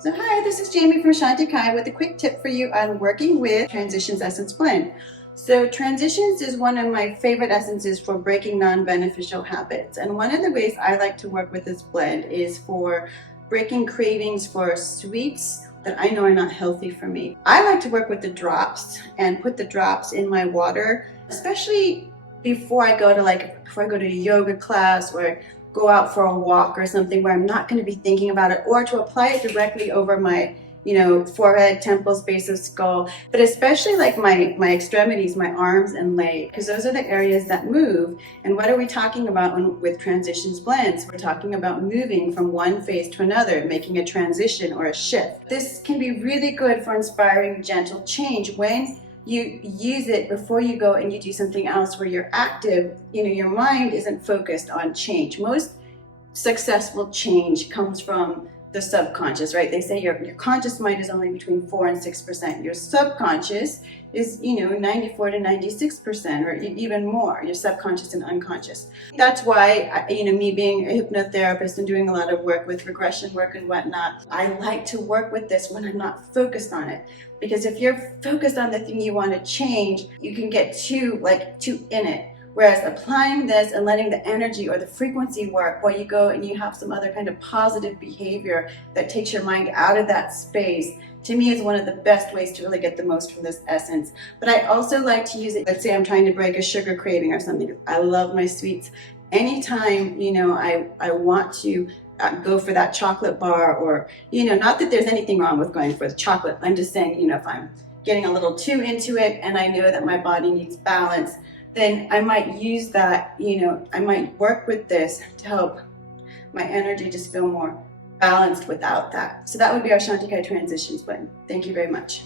So hi, this is Jamie from Shanti with a quick tip for you on working with Transitions Essence Blend. So Transitions is one of my favorite essences for breaking non-beneficial habits. And one of the ways I like to work with this blend is for breaking cravings for sweets that I know are not healthy for me. I like to work with the drops and put the drops in my water, especially before I go to a yoga class or go out for a walk or something where I'm not going to be thinking about it, or to apply it directly over my forehead, temples, base of skull, but especially like my extremities, my arms and leg, because those are the areas that move. And what are we talking about with transitions blends? We're talking about moving from one phase to another, making a transition or a shift. This can be really good for inspiring gentle change when you use it before you go and you do something else where you're active. Your mind isn't focused on change. Most successful change comes from the subconscious, right? They say your conscious mind is only between 4 and 6%. Your subconscious is 94 to 96% or even more, your subconscious and unconscious. That's why me being a hypnotherapist and doing a lot of work with regression work and whatnot, I like to work with this when I'm not focused on it. Because if you're focused on the thing you want to change, you can get too in it. Whereas applying this and letting the energy or the frequency work while you go and you have some other kind of positive behavior that takes your mind out of that space, to me is one of the best ways to really get the most from this essence. But I also like to use it, let's say I'm trying to break a sugar craving or something. I love my sweets. Anytime, I want to go for that chocolate bar, or, not that there's anything wrong with going for the chocolate. I'm just saying, if I'm getting a little too into it and I know that my body needs balance, then I might use that, I might work with this to help my energy just feel more balanced without that. So that would be our Shanti Transitions blend. Thank you very much.